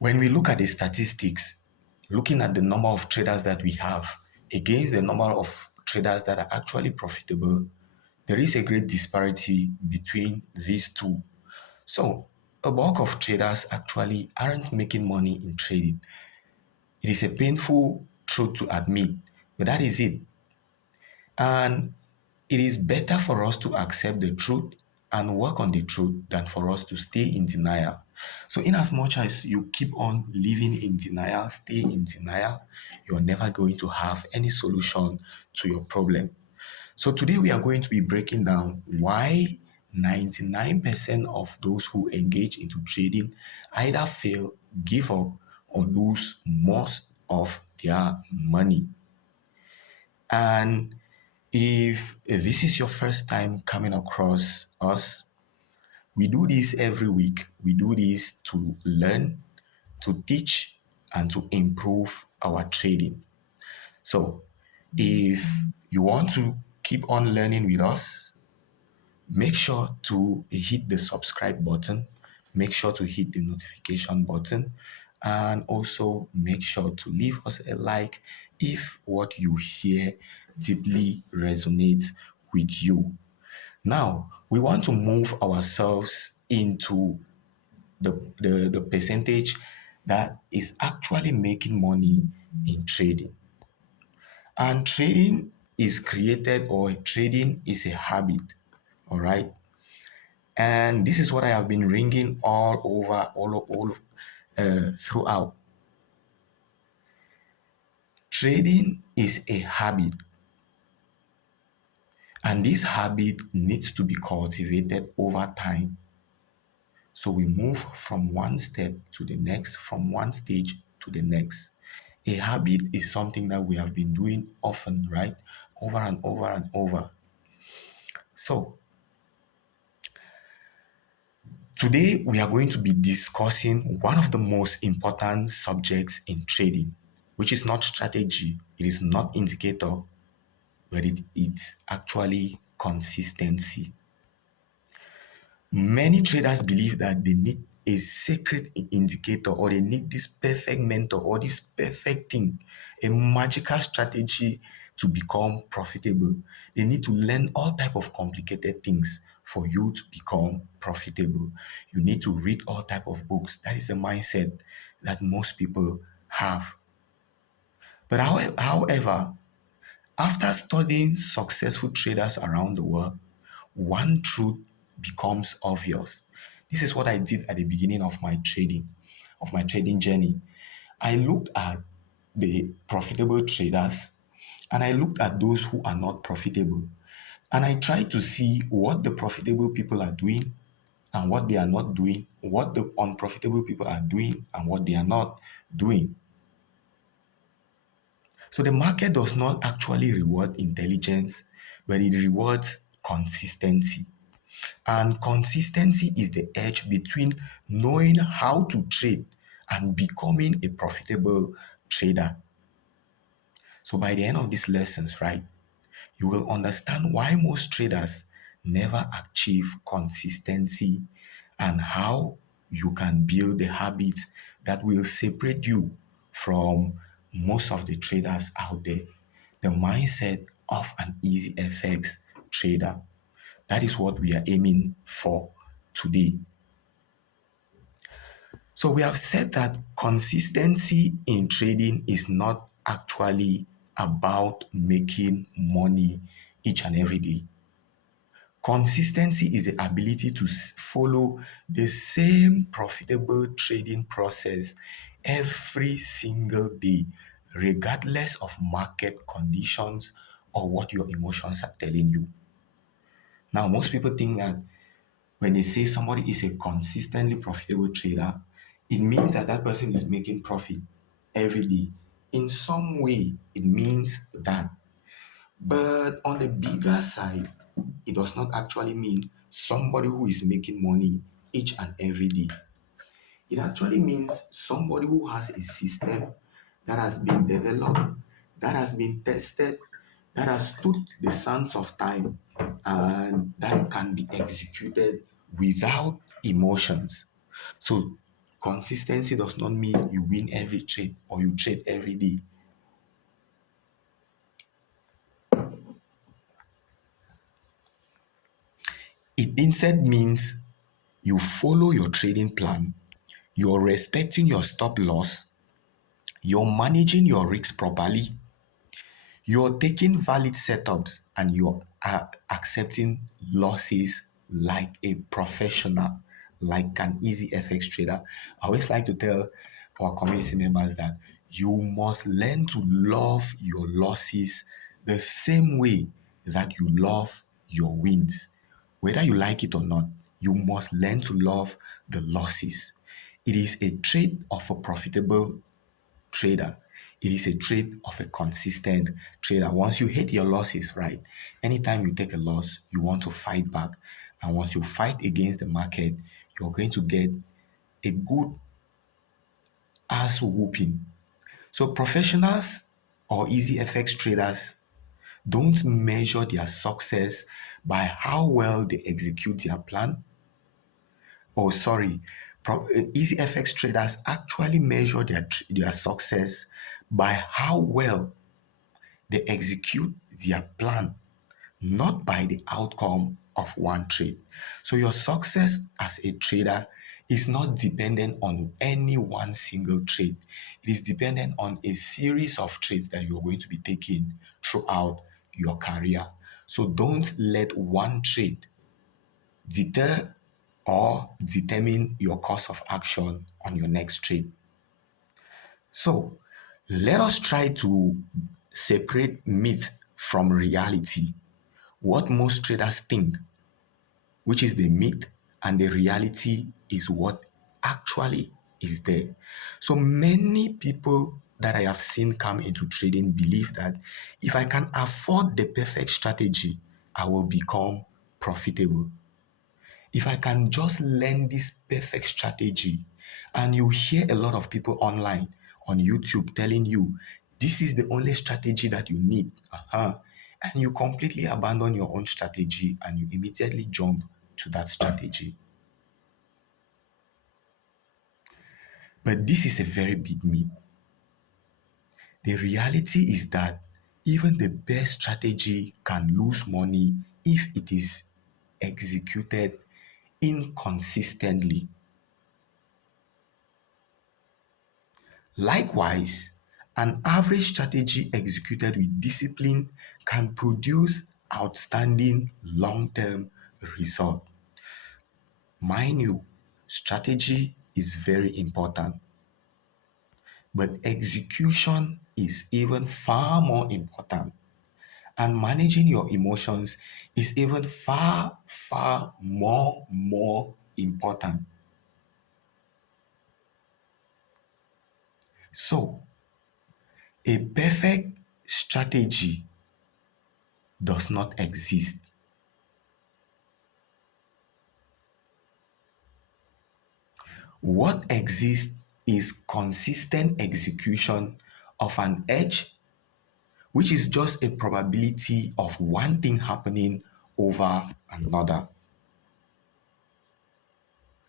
When we look at the statistics, looking at the number of traders that we have against the number of traders that are actually profitable, there is a great disparity between these two. So, a bulk of traders actually aren't making money in trading. It is a painful truth to admit, but that is it. And it is better for us to accept the truth and work on the truth than for us to stay in denial. So, in as much as you keep on living in denial, stay in denial, you're never going to have any solution to your problem. So, today we are going to be breaking down why 99% of those who engage into trading either fail, give up, or lose most of their money. And if this is your first time coming across us, we do this every week. We do this to learn, to teach, and to improve our trading. So, if you want to keep on learning with us, make sure to hit the subscribe button, make sure to hit the notification button, and also make sure to leave us a like if what you hear deeply resonates with you. Now, we want to move ourselves into the percentage that is actually making money in trading. And trading is created, or trading is a habit, all right? And this is what I have been ringing all over, all throughout. Trading is a habit, and this habit needs to be cultivated over time. So we move from one step to the next, from one stage to the next. A habit is something that we have been doing often, right? Over and over and over. So today we are going to be discussing one of the most important subjects in trading, which is not strategy, it is not indicator, but it's actually consistency. Many traders believe that they need a sacred indicator, or they need this perfect mentor, or this perfect thing, a magical strategy to become profitable. They need to learn all type of complicated things for you to become profitable. You need to read all type of books. That is the mindset that most people have. But however, after studying successful traders around the world, one truth becomes obvious. This is what I did at the beginning of my trading journey. I looked at the profitable traders, and I looked at those who are not profitable. And I tried to see what the profitable people are doing and what they are not doing, what the unprofitable people are doing and what they are not doing. So the market does not actually reward intelligence, but it rewards consistency. And consistency is the edge between knowing how to trade and becoming a profitable trader. So by the end of these lessons, right, you will understand why most traders never achieve consistency and how you can build the habits that will separate you from most of the traders out there. The mindset of an EZFX trader. That is what we are aiming for today. So we have said that consistency in trading is not actually about making money each and every day. Consistency is the ability to follow the same profitable trading process every single day, regardless of market conditions or what your emotions are telling you. Now, most people think that when they say somebody is a consistently profitable trader, it means that that person is making profit every day. In some way, it means that. But on the bigger side, it does not actually mean somebody who is making money each and every day. It actually means somebody who has a system that has been developed, that has been tested, that has stood the sands of time, and that can be executed without emotions. So Consistency does not mean you win every trade or you trade every day. It instead means you follow your trading plan, you're respecting your stop loss, you're managing your risks properly, you're taking valid setups, and you're accepting losses like a professional, like an EZFX trader. I always like to tell our community members that you must learn to love your losses the same way that you love your wins. Whether you like it or not, you must learn to love the losses. It is a trait of a profitable trader. It is a trait of a consistent trader. Once you hate your losses, right? Anytime you take a loss, you want to fight back. And once you fight against the market, you're going to get a good ass whooping. So professionals or easy FX traders don't measure their success by how well they execute their plan. Oh, sorry. Easy FX traders actually measure their success by how well they execute their plan, not by the outcome of one trade. So your success as a trader is not dependent on any one single trade. It is dependent on a series of trades that you're going to be taking throughout your career. So don't let one trade deter or determine your course of action on your next trade. So let us try to separate myth from reality. What most traders think, which is the myth, and the reality is what actually is there. So many people that I have seen come into trading believe that if I can afford the perfect strategy, I will become profitable. If I can just learn this perfect strategy, and you hear a lot of people online on YouTube telling you this is the only strategy that you need, and you completely abandon your own strategy and you immediately jump to that strategy. But this is a very big myth. The reality is that even the best strategy can lose money if it is executed inconsistently. Likewise, an average strategy executed with discipline can produce outstanding long-term result. Mind you, strategy is very important, but execution is even far more important. And managing your emotions is even far, far more important. So, a perfect strategy does not exist. What exists is consistent execution of an edge, which is just a probability of one thing happening over another.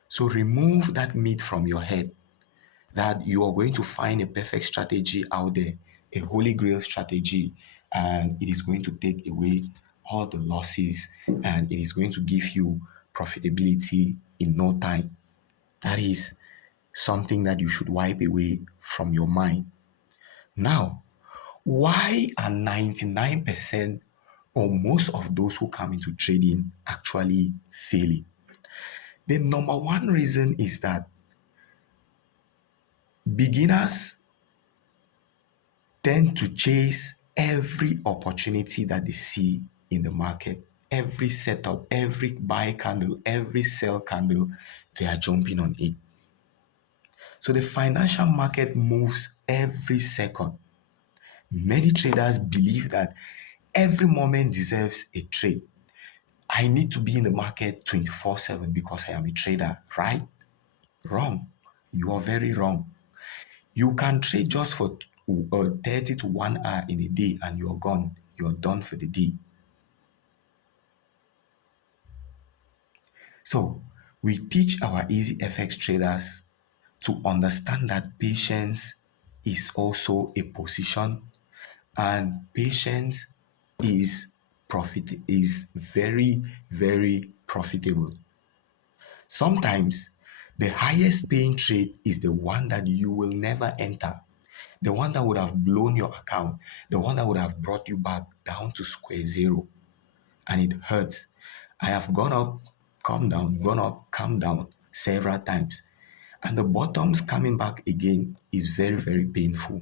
So remove that myth from your head that you are going to find a perfect strategy out there, a holy grail strategy, and it is going to take away all the losses and it is going to give you profitability in no time. That is something that you should wipe away from your mind. Now, why are 99% or most of those who come into trading actually failing? The number one reason is that beginners tend to chase every opportunity that they see in the market. Every setup, every buy candle, every sell candle, they are jumping on it. So the financial market moves every second. Many traders believe that every moment deserves a trade. I need to be in the market 24/7 because I am a trader, right? Wrong. You are very wrong. You can trade just for 30 to 1 hour in a day and you're gone. You're done for the day. So we teach our easy FX traders to understand that patience is also a position, and patience is is very, very profitable. Sometimes the highest paying trade is the one that you will never enter, the one that would have blown your account, the one that would have brought you back down to square zero, and it hurts. I have gone up, come down, gone up, come down several times, and the bottoms coming back again is very, very painful.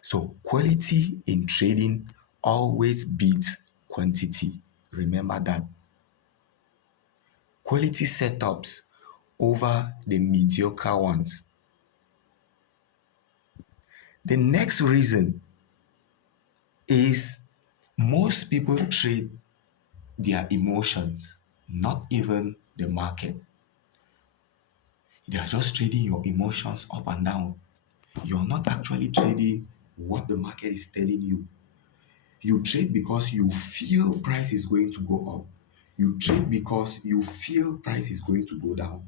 So quality in trading always beats quantity. Remember that. Quality setups over the mediocre ones. The next reason is most people trade their emotions, not even the market. They are just trading your emotions up and down. You're not actually trading what the market is telling you. You trade because you feel price is going to go up. You trade because you feel price is going to go down.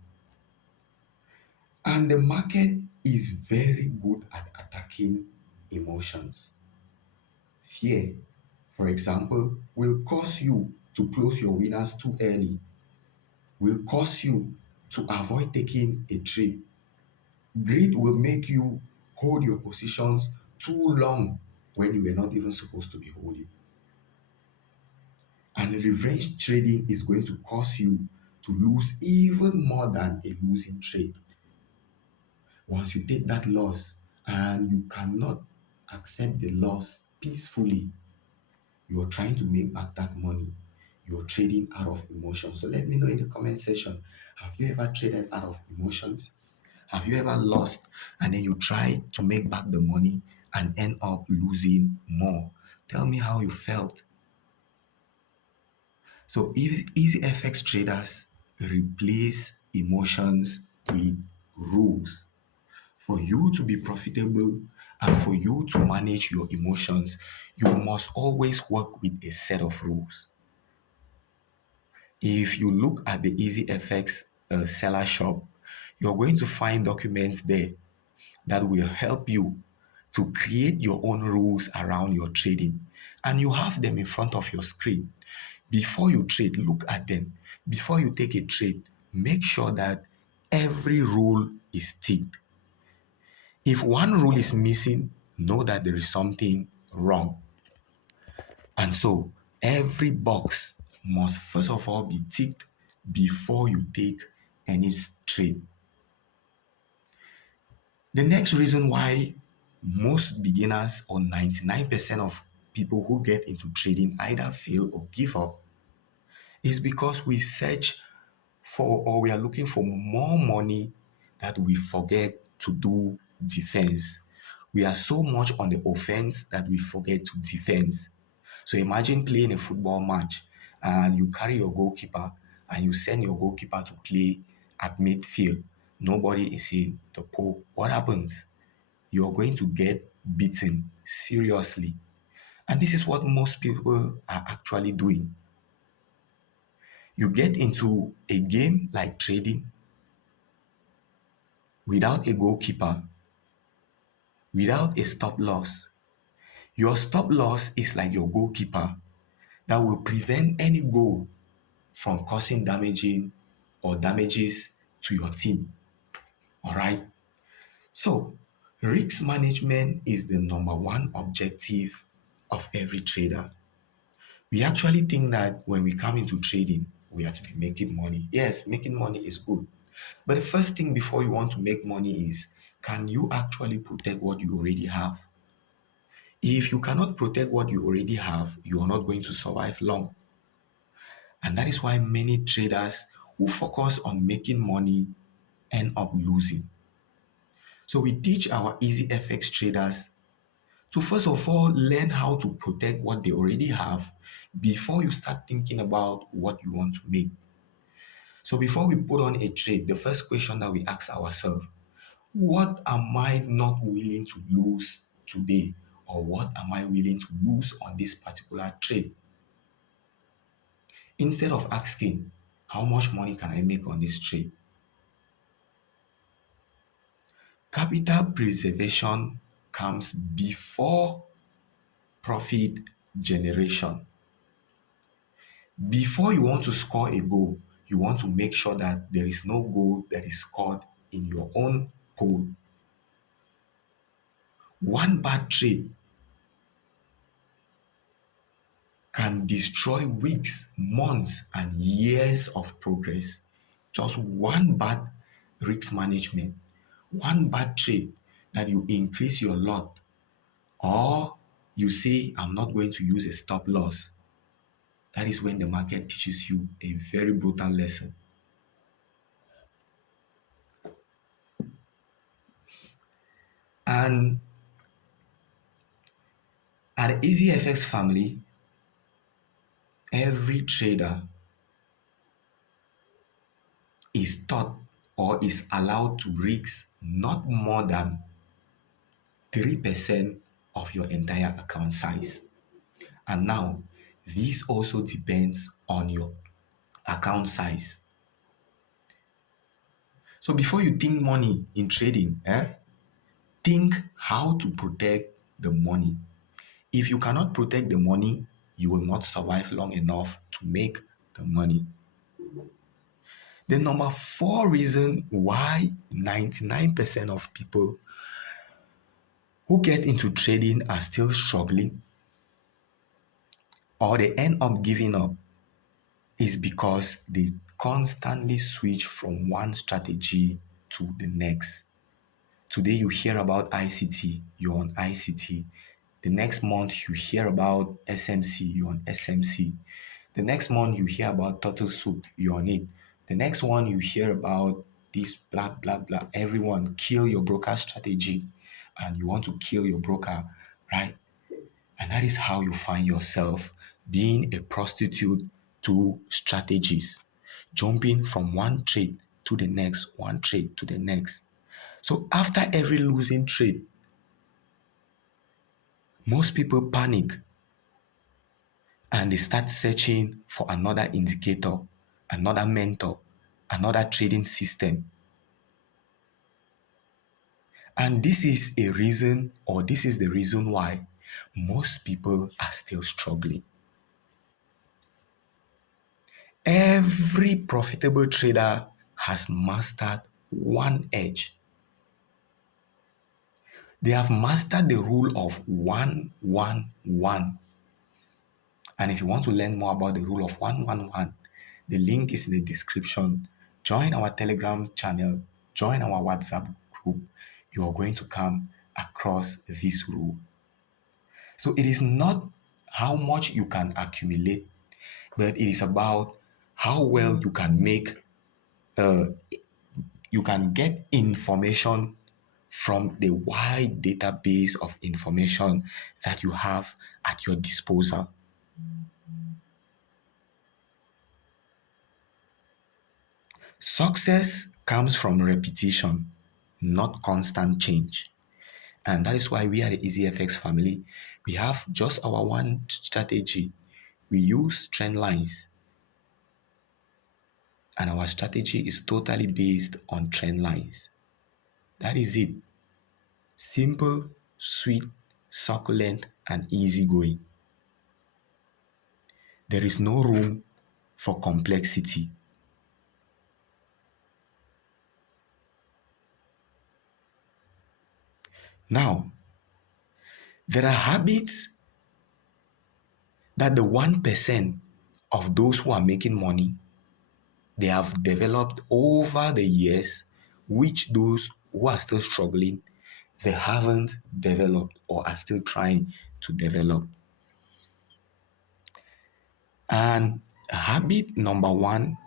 And the market is very good at attacking emotions. Fear, for example, will cause you to close your winners too early, will cause you to avoid taking a trade. Greed will make you hold your positions too long when you were not even supposed to be holding. And revenge trading is going to cause you to lose even more than a losing trade. Once you take that loss and you cannot accept the loss peacefully, you're trying to make back that money. You're trading out of emotion. So let me know in the comment section, have you ever traded out of emotions? Have you ever lost and then you try to make back the money and end up losing more? Tell me how you felt. So EZFX traders replace emotions with rules. For you to be profitable and for you to manage your emotions, you must always work with a set of rules. If you look at the EZFX seller shop, you're going to find documents there that will help you to create your own rules around your trading. And you have them in front of your screen. Before you trade, look at them. Before you take a trade, make sure that every rule is ticked. If one rule is missing, know that there is something wrong. And so every box must first of all be ticked before you take any trade. The next reason why most beginners or 99% of people who get into trading either fail or give up is because we search for or we are looking for more money that we forget to do defense. We are so much on the offense that we forget to defense. So imagine playing a football match and you carry your goalkeeper and you send your goalkeeper to play at midfield. Nobody is in the pole. What happens? You're going to get beaten seriously. And this is what most people are actually doing. You get into a game like trading without a goalkeeper, without a stop loss. Your stop loss is like your goalkeeper that will prevent any goal from causing damaging or damages to your team. All right. So, risk management is the number one objective of every trader. We actually think that when we come into trading, we have to be making money. Yes, making money is good. But the first thing before you want to make money is, can you actually protect what you already have? If you cannot protect what you already have, you are not going to survive long. And that is why many traders who focus on making money end up losing. So we teach our EasyFX traders to first of all learn how to protect what they already have before you start thinking about what you want to make. So before we put on a trade, the first question that we ask ourselves, what am I not willing to lose today? Or what am I willing to lose on this particular trade? Instead of asking, how much money can I make on this trade? Capital preservation comes before profit generation. Before you want to score a goal, you want to make sure that there is no goal that is scored in your own pool. One bad trade can destroy weeks, months, and years of progress. Just one bad risk management, one bad trade that you increase your lot, or you say, I'm not going to use a stop loss. That is when the market teaches you a very brutal lesson. And at EZFX family, every trader is taught or is allowed to risk not more than 3% of your entire account size. And now, this also depends on your account size. So before you think money in trading, think how to protect the money. If you cannot protect the money, you will not survive long enough to make the money. The number four reason why 99% of people who get into trading are still struggling or they end up giving up is because they constantly switch from one strategy to the next. Today you hear about ICT, you're on ICT. The next month you hear about SMC, you're on SMC. The next month you hear about turtle soup, you're on it. The next one you hear about this blah blah blah. Everyone kill your broker strategy and you want to kill your broker, right? And that is how you find yourself being a prostitute to strategies, jumping from one trade to the next, one trade to the next. So after every losing trade, most people panic and they start searching for another indicator, another mentor, another trading system. And this is a reason, or this is the reason why most people are still struggling. Every profitable trader has mastered one edge. They have mastered the rule of 111. And if you want to learn more about the rule of 111, the link is in the description. Join our Telegram channel, join our WhatsApp group. You are going to come across this rule. So it is not how much you can accumulate, but it is about how well you can uh, you can get information from the wide database of information that you have at your disposal. Success comes from repetition, not constant change. And that is why we are the EZFX family. We have just our one strategy. We use trend lines. And our strategy is totally based on trend lines. That is it. Simple, sweet, succulent, and easygoing. There is no room for complexity. Now, there are habits that the 1% of those who are making money they have developed over the years, which those who are still struggling, they haven't developed or are still trying to develop. And habit number one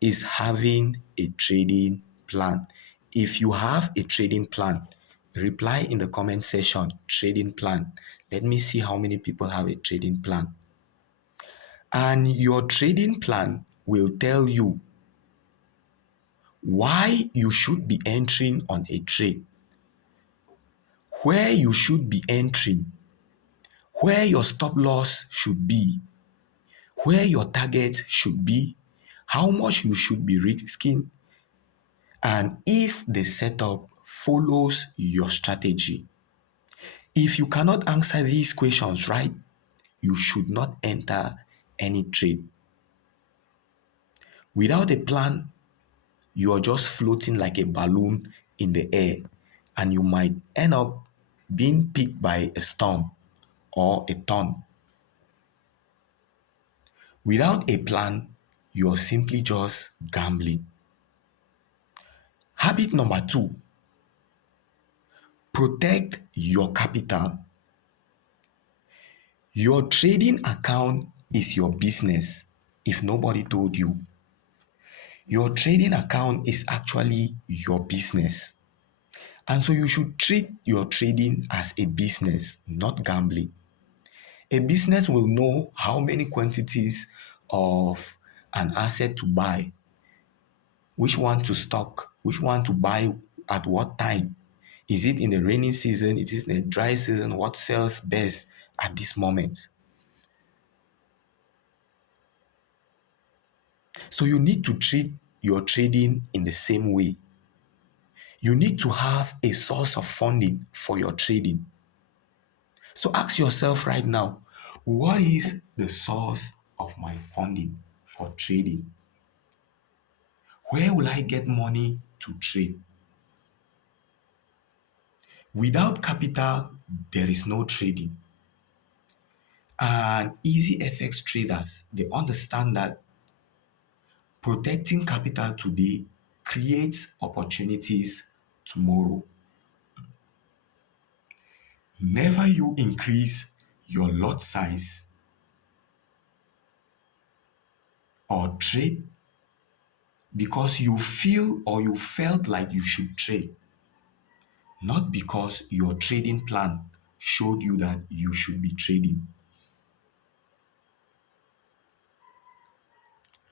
is having a trading plan. If you have a trading plan, reply in the comment section, trading plan. Let me see how many people have a trading plan. And your trading plan will tell you why you should be entering on a trade, where you should be entering, where your stop loss should be, where your target should be, how much you should be risking, and if the setup follows your strategy? If you cannot answer these questions right, you should not enter any trade. Without a plan, you are just floating like a balloon in the air, and you might end up being picked by a storm or a ton. Without a plan, you're simply just gambling. Habit number two, protect your capital. Your trading account is your business. If nobody told you, your trading account is actually your business. And so you should treat your trading as a business, not gambling. A business will know how many quantities of an asset to buy, which one to stock, which one to buy at what time. Is it in the rainy season? Is it in the dry season? What sells best at this moment? So you need to treat your trading in the same way. You need to have a source of funding for your trading. So ask yourself right now, what is the source of my funding for trading? Where will I get money to trade? Without capital, there is no trading. And EZFX traders, they understand that protecting capital today creates opportunities tomorrow. Never you increase your lot size or trade because you feel or you felt like you should trade, not because your trading plan showed you that you should be trading.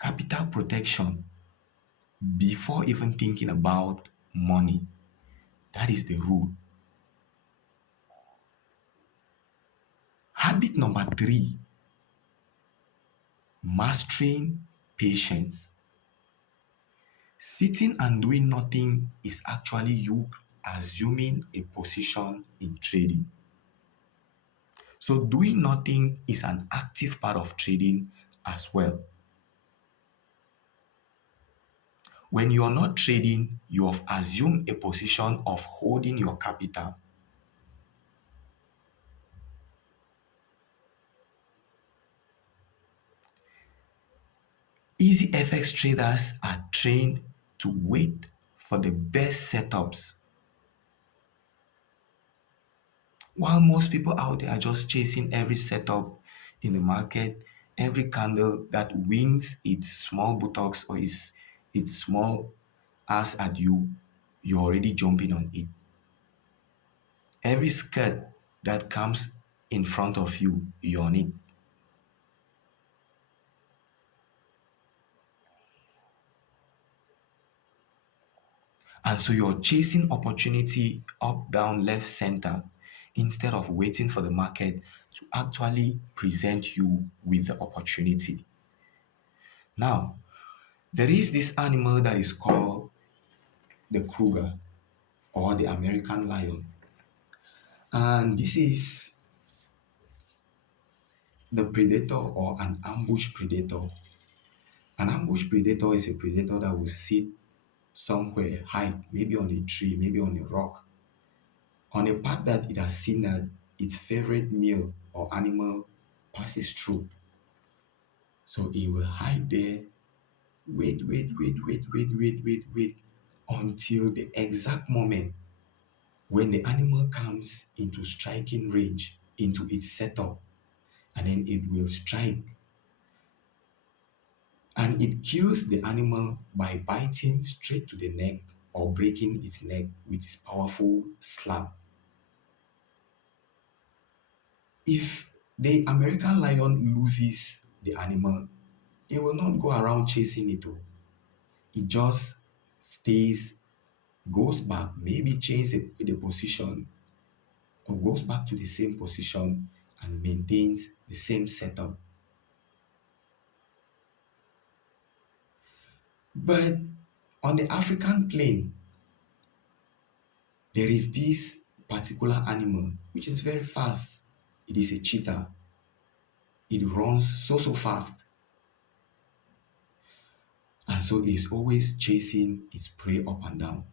Capital protection before even thinking about money. That is the rule. Habit number three, mastering patience. Sitting and doing nothing is actually you assuming a position in trading. So, doing nothing is an active part of trading as well. When you're not trading, you have assumed a position of holding your capital. EasyFX traders are trained to wait for the best setups, while most people out there are just chasing every setup in the market, every candle that wings its small buttocks or its small ass at you, you're already jumping on it. Every skirt that comes in front of you, you're on it. And so you're chasing opportunity up, down, left, center instead of waiting for the market to actually present you with the opportunity. Now, there is this animal that is called the Kruger or the American lion. And this is the predator or an ambush predator. An ambush predator is a predator that will sit somewhere, hide, maybe on a tree, maybe on a rock, on a path that it has seen that its favorite meal or animal passes through. So it will hide there, wait until the exact moment when the animal comes into striking range into its setup, and then it will strike, and it kills the animal by biting straight to the neck or breaking its neck with its powerful slap. If the American lion loses the animal, it will not go around chasing it. Oh. It just stays, goes back, maybe changes the position, or goes back to the same position and maintains the same setup. But on the African plain, There is this particular animal which is very fast. It is a cheetah. It runs so fast, and so it is always chasing its prey up and down.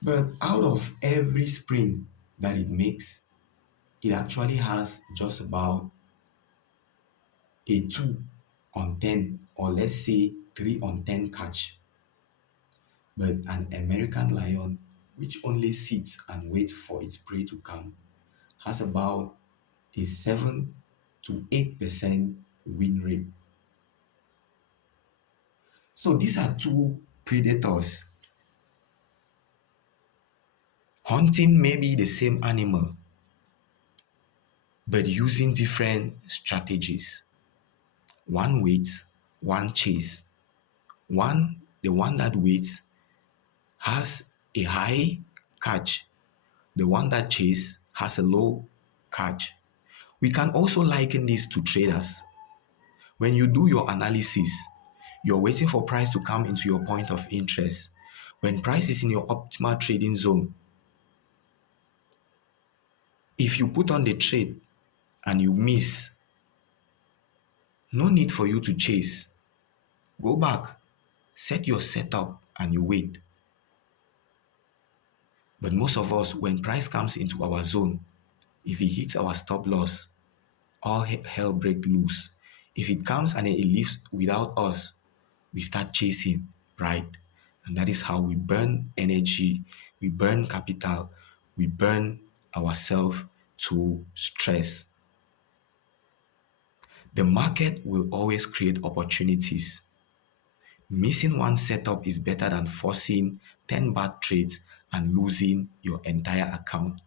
But out of every sprint that it makes, it actually has just about a 2 on 10, or let's say 3 on 10 catch. But an American lion, which only sits and waits for its prey to come, has about a 7 to 8% win rate. So these are two predators hunting maybe the same animal, but using different strategies. One waits, one chase. The one that waits has a high catch. The one that chase has a low catch. We can also liken this to traders. When you do your analysis, you're waiting for price to come into your point of interest. When price is in your optimal trading zone, if you put on the trade and you miss, no need for you to chase. Go back, set your setup, and you wait. But most of us, when price comes into our zone, if it hits our stop loss, all hell break loose. If it comes and it leaves without us, we start chasing, right? And that is how we burn energy, we burn capital, we burn ourselves to stress. The market will always create opportunities. Missing one setup is better than forcing 10 bad trades and losing your entire account.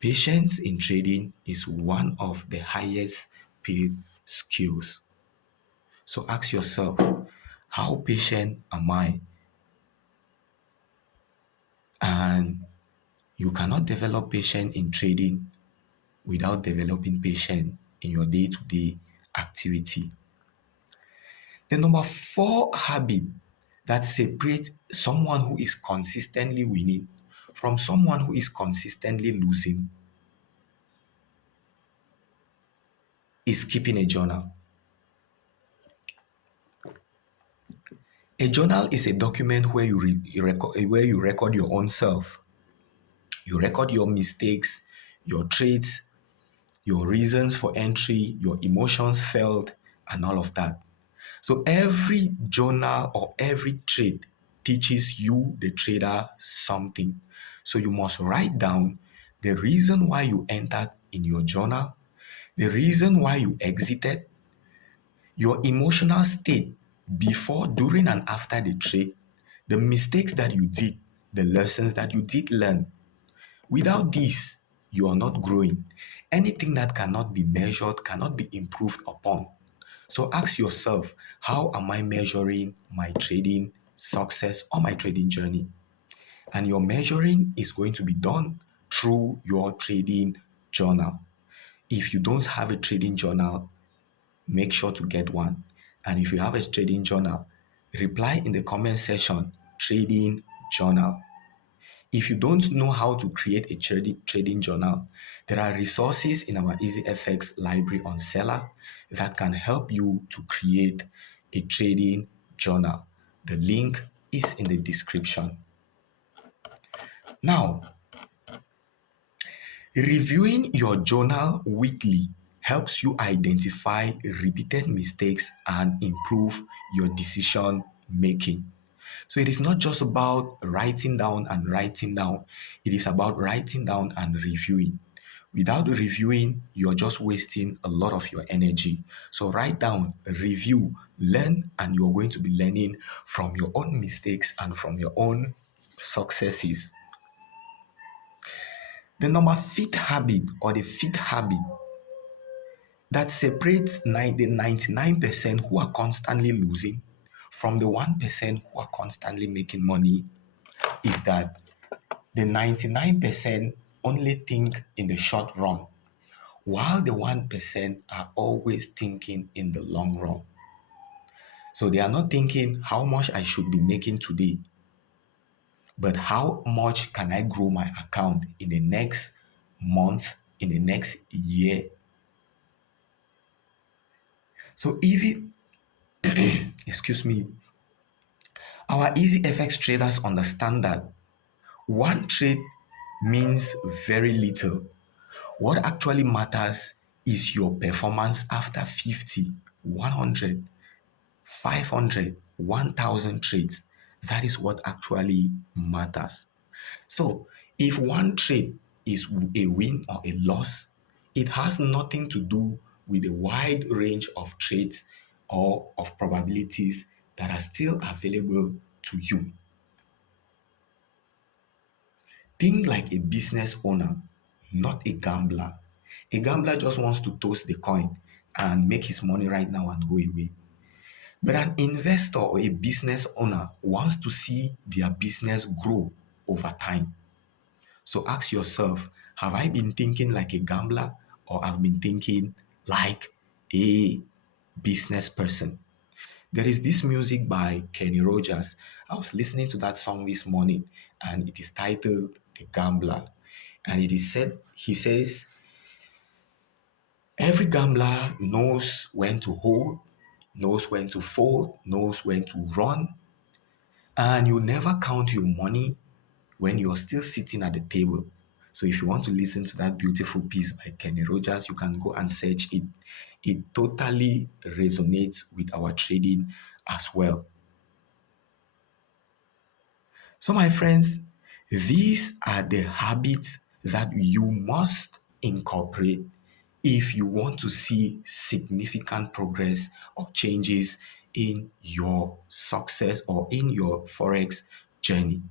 Patience in trading is one of the highest paid skills. So ask yourself, how patient am I? And you cannot develop patience in trading without developing patience in your day to day activity. The number four habit that separates someone who is consistently winning from someone who is consistently losing is keeping a journal. A journal is a document where you record your own self. You record your mistakes, your traits, your reasons for entry, your emotions felt, and all of that. So every journal or every trade teaches you, the trader, something. So you must write down the reason why you entered in your journal, the reason why you exited, your emotional state before, during, and after the trade, the mistakes that you did, the lessons that you did learn. Without this, you are not growing. Anything that cannot be measured cannot be improved upon. So ask yourself, how am I measuring my trading success or my trading journey? And your measuring is going to be done through your trading journal. If you don't have a trading journal, make sure to get one. And if you have a trading journal, reply in the comment section, trading journal. If you don't know how to create a trading journal, there are resources in our EZFX library on Seller that can help you to create a trading journal. The link is in the description. Now, reviewing your journal weekly helps you identify repeated mistakes and improve your decision making. So it is not just about writing down and writing down, it is about writing down and reviewing. Without reviewing, you're just wasting a lot of your energy. So write down, review, learn, and you're going to be learning from your own mistakes and from your own successes. The number fifth habit, or the fifth habit that separates the 99% who are constantly losing from the 1% who are constantly making money, is that the 99% only think in the short run, while the 1% are always thinking in the long run. So they are not thinking how much I should be making today. but how much can I grow my account in the next month, in the next year? So if it, excuse me, our EZFX traders understand that one trade means very little. What actually matters is your performance after 50, 100, 500, 1,000 trades. That is what actually matters. So, if one trade is a win or a loss, it has nothing to do with the wide range of trades or of probabilities that are still available to you. Think like a business owner, not a gambler. A gambler just wants to toss the coin and make his money right now and go away. But an investor or a business owner wants to see their business grow over time. So ask yourself, have I been thinking like a gambler or have been thinking like a business person? There is this music by Kenny Rogers. I was listening to that song this morning and it is titled The Gambler. And it is said, he says, every gambler knows when to hold, knows when to fold, knows when to run, and you never count your money when you're still sitting at the table. So if you want to listen to that beautiful piece by Kenny Rogers, you can go and search it. It totally resonates with our trading as well. So, my friends, these are the habits that you must incorporate if you want to see significant progress or changes in your success or in your Forex journey.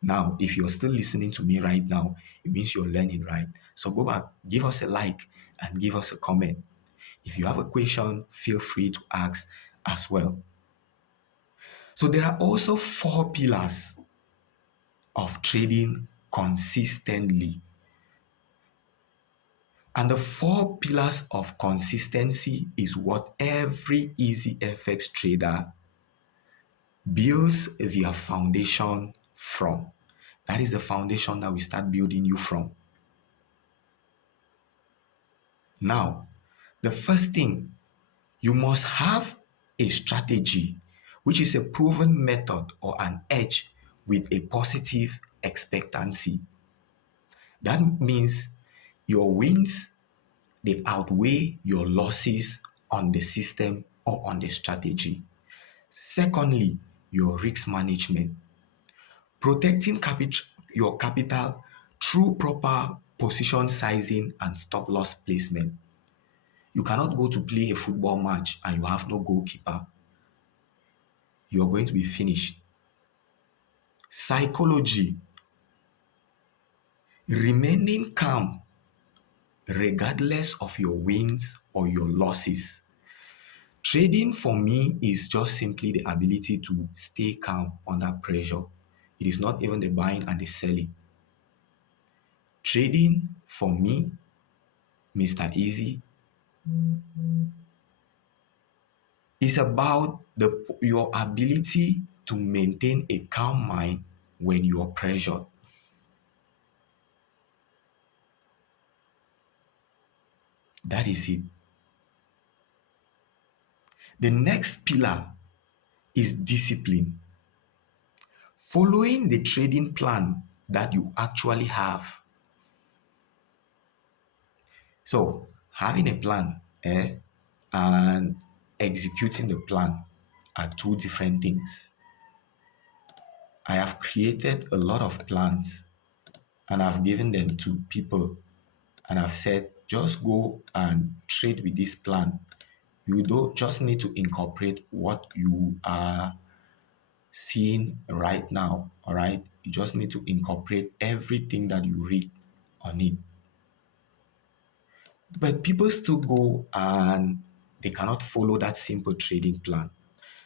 Now, if you're still listening to me right now, it means you're learning, right? So go back, give us a like, and give us a comment. If you have a question, feel free to ask as well. So there are also four pillars of trading consistently. And the four pillars of consistency is what every EasyFX trader builds their foundation from. That is the foundation that we start building you from. Now, the first thing, you must have a strategy, which is a proven method or an edge with a positive expectancy. That means your wins, they outweigh your losses on the system or on the strategy. Secondly, your risk management. Protecting your capital through proper position sizing and stop loss placement. You cannot go to play a football match and you have no goalkeeper. You're going to be finished. Psychology, remaining calm regardless of your wins or your losses. Trading for me is just simply the ability to stay calm under pressure. It is not even the buying and the selling. Trading for me, Mr. Easy, is about your ability to maintain a calm mind when you are pressured. That is it. The next pillar is discipline. Following the trading plan that you actually have. So, having a plan and executing the plan are two different things. I have created a lot of plans and I've given them to people and I've said, just go and trade with this plan. You don't just need to incorporate what you are seeing right now. All right. You just need to incorporate everything that you read on it. But people still go and they cannot follow that simple trading plan.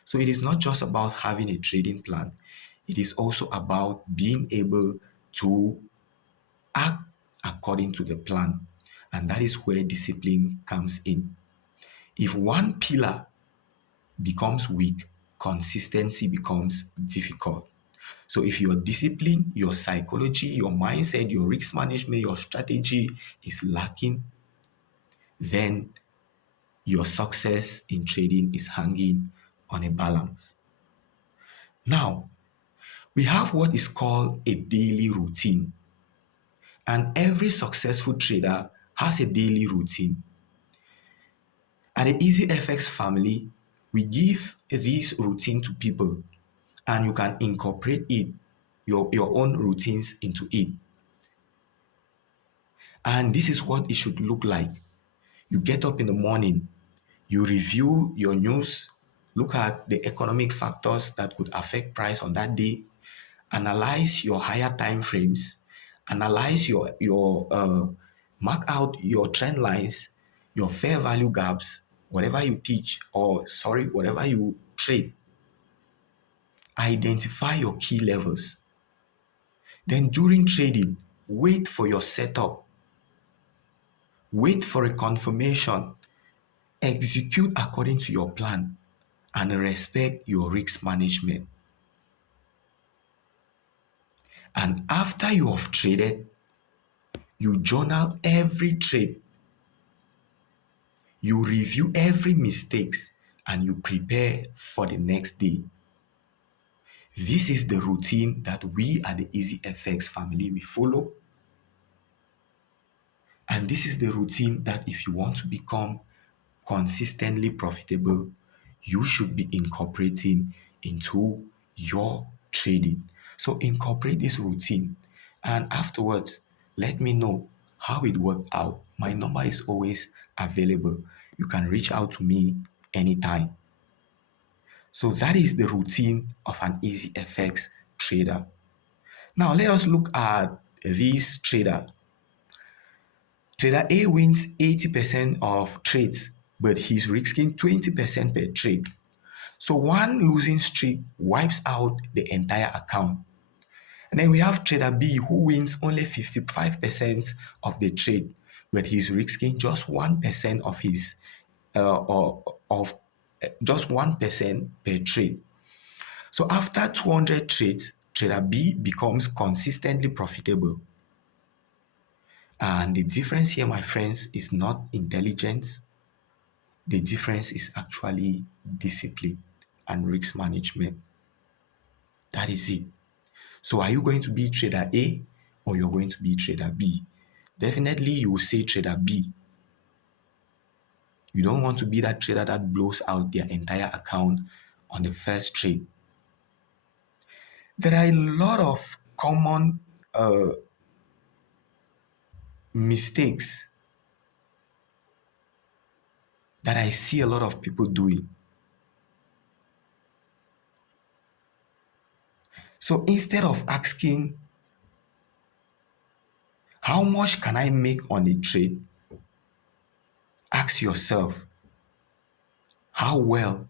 So it is not just about having a trading plan, it is also about being able to act according to the plan. And that is where discipline comes in. If one pillar becomes weak, consistency becomes difficult. So if your discipline, your psychology, your mindset, your risk management, your strategy is lacking, then your success in trading is hanging on a balance. Now, we have what is called a daily routine, and every successful trader has a daily routine. At the EZFX family, we give this routine to people, and you can incorporate it, your own routines into it. And this is what it should look like. You get up in the morning, you review your news, look at the economic factors that could affect price on that day, analyze your higher time frames, analyze your mark out your trend lines, your fair value gaps, whatever you teach, or sorry, whatever you trade. Identify your key levels. Then during trading, wait for your setup, wait for a confirmation, execute according to your plan, and respect your risk management. And after you have traded, you journal every trade, you review every mistakes, and you prepare for the next day. This is the routine that we at the EZFX family we follow. And this is the routine that if you want to become consistently profitable, you should be incorporating into your trading. So incorporate this routine, and afterwards, let me know how it worked out. My number is always available. You can reach out to me anytime. So that is the routine of an EZFX trader. Now let us look at this trader. Trader A wins 80% of trades, but he's risking 20% per trade. So one losing streak wipes out the entire account. And then we have trader B who wins only 55% of the trade, but he's risking just 1% of his or of just 1% per trade. So after 200 trades, trader B becomes consistently profitable. And the difference here, my friends, is not intelligence. The difference is actually discipline and risk management. That is it. So are you going to be trader A or you're going to be trader B? Definitely you will say trader B. You don't want to be that trader that blows out their entire account on the first trade. There are a lot of common mistakes that I see a lot of people doing. So instead of asking, how much can I make on a trade? Ask yourself, how well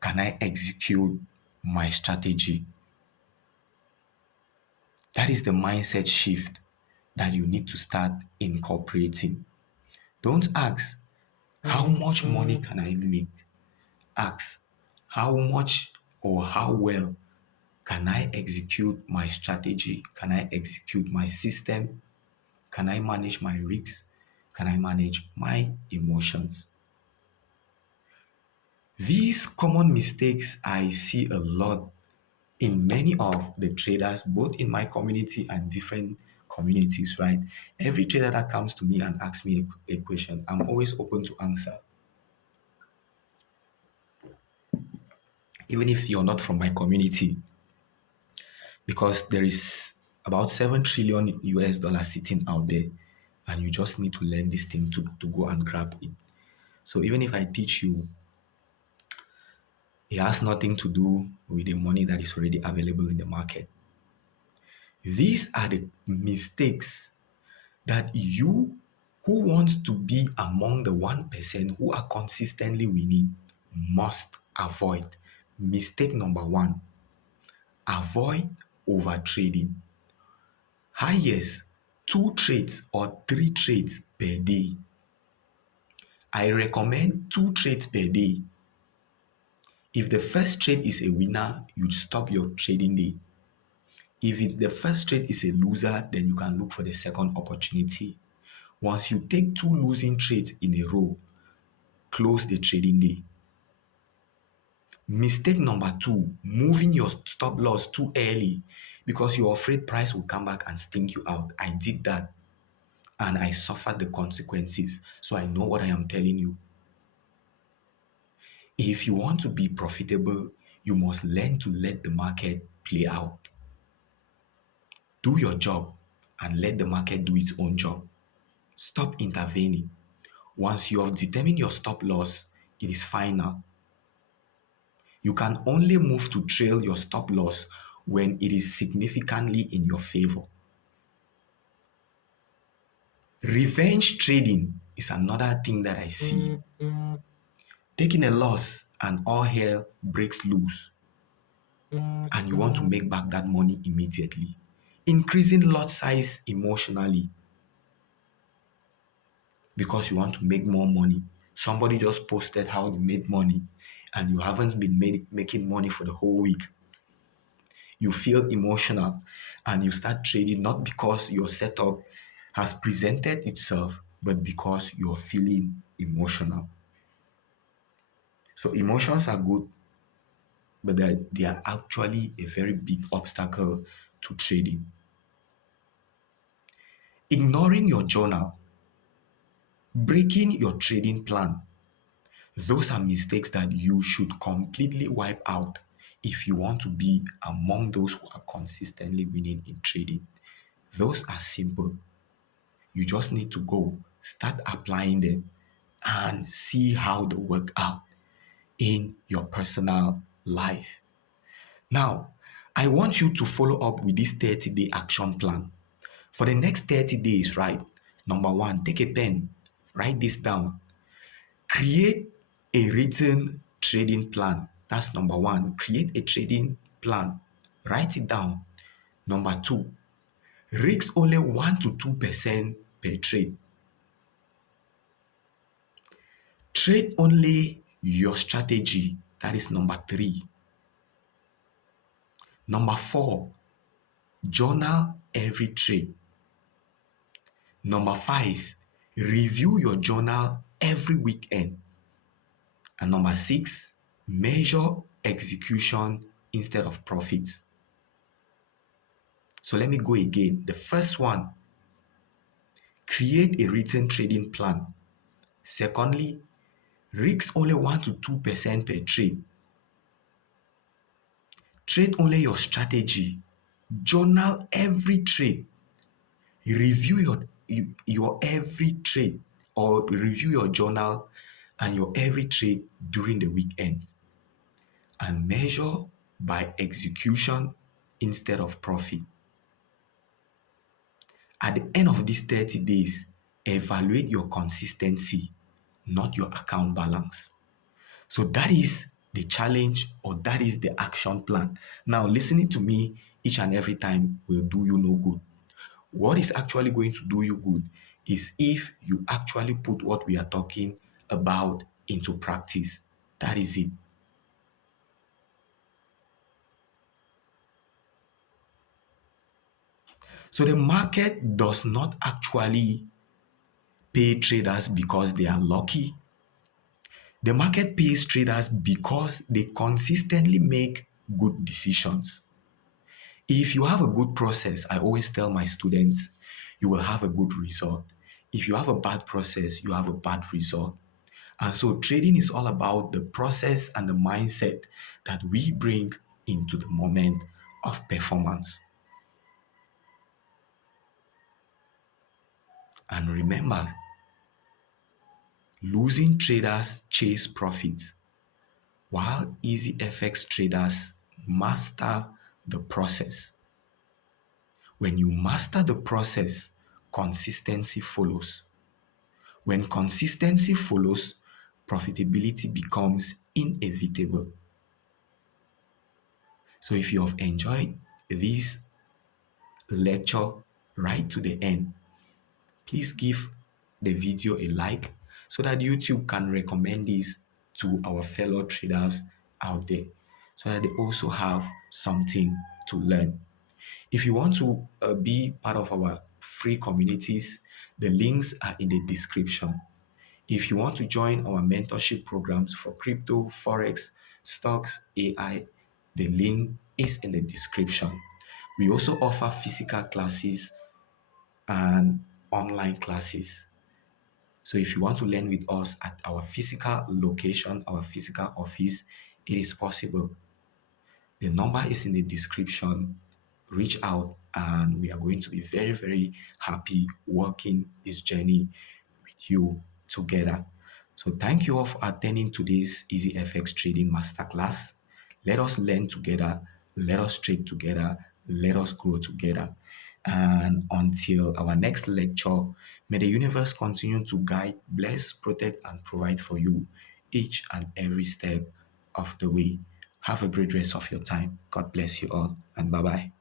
can I execute my strategy? That is the mindset shift that you need to start incorporating. Don't ask, how much money can I make? Ask, how much or how well can I execute my strategy? Can I execute my system? Can I manage my risks? Can I manage my emotions? These common mistakes I see a lot in many of the traders, both in my community and different communities, right? Every trader that comes to me and asks me a question, I'm always open to answer. Even if you're not from my community, because there is about 7 trillion US dollars sitting out there, and you just need to learn this thing to go and grab it. So even if I teach you, it has nothing to do with the money that is already available in the market. These are the mistakes that you who want to be among the 1% who are consistently winning must avoid. Mistake number one, avoid over trading. Highest 2 trades or 3 trades per day. I recommend 2 trades per day. If the first trade is a winner, you stop your trading day. If the first trade is a loser, then you can look for the second opportunity. Once you take two losing trades in a row, close the trading day. Mistake number two, moving your stop loss too early because you're afraid price will come back and sting you out. I did that and I suffered the consequences. So I know what I am telling you. If you want to be profitable, you must learn to let the market play out. Do your job and let the market do its own job. Stop intervening. Once you have determined your stop loss, it is final. You can only move to trail your stop loss when it is significantly in your favor. Revenge trading is another thing that I see. Taking a loss and all hell breaks loose, and you want to make back that money immediately. Increasing lot size emotionally because you want to make more money. Somebody just posted how they made money, and you haven't been making money for the whole week. You feel emotional and you start trading not because your setup has presented itself, but because you're feeling emotional. So emotions are good, but they are actually a very big obstacle to trading. Ignoring your journal, breaking your trading plan, those are mistakes that you should completely wipe out if you want to be among those who are consistently winning in trading. Those are simple. You just need to go, start applying them, and see how they work out in your personal life. Now, I want you to follow up with this 30-day action plan. For the next 30 days, right? Number one, take a pen, write this down. Create a written trading plan. That's number one. Create a trading plan. Write it down. Number two, risk only 1 to 2% per trade. Trade only your strategy. That is number three. Number four, journal every trade. Number five, review your journal every weekend. And number six, measure execution instead of profits. So let me go again. The first one, create a written trading plan. Secondly, risk only 1 to 2% per trade. Trade only your strategy. Journal every trade. Review your every trade, or review your journal and your every trade during the weekend, and measure by execution instead of profit. At the end of these 30 days, evaluate your consistency, not your account balance. So that is the challenge, or that is the action plan. Now, listening to me each and every time will do you no good. What is actually going to do you good is if you actually put what we are talking about into practice. That is it. So the market does not actually pay traders because they are lucky. The market pays traders because they consistently make good decisions. If you have a good process, I always tell my students, you will have a good result. If you have a bad process, you have a bad result. And so trading is all about the process and the mindset that we bring into the moment of performance. And remember, losing traders chase profits, while EZFX traders master the process. When you master the process, consistency follows. When consistency follows, profitability becomes inevitable. So if you have enjoyed this lecture right to the end, please give the video a like so that YouTube can recommend this to our fellow traders out there so that they also have something to learn. If you want to be part of our free communities, the links are in the description. If you want to join our mentorship programs for crypto, Forex, stocks, AI, the link is in the description. We also offer physical classes and online classes. So if you want to learn with us at our physical location, our physical office, it is possible. The number is in the description. Reach out, and we are going to be very, very happy working this journey with you together. So, thank you all for attending today's EZFX Trading Masterclass. Let us learn together, let us trade together, let us grow together. And until our next lecture, may the universe continue to guide, bless, protect, and provide for you each and every step of the way. Have a great rest of your time. God bless you all, and bye bye.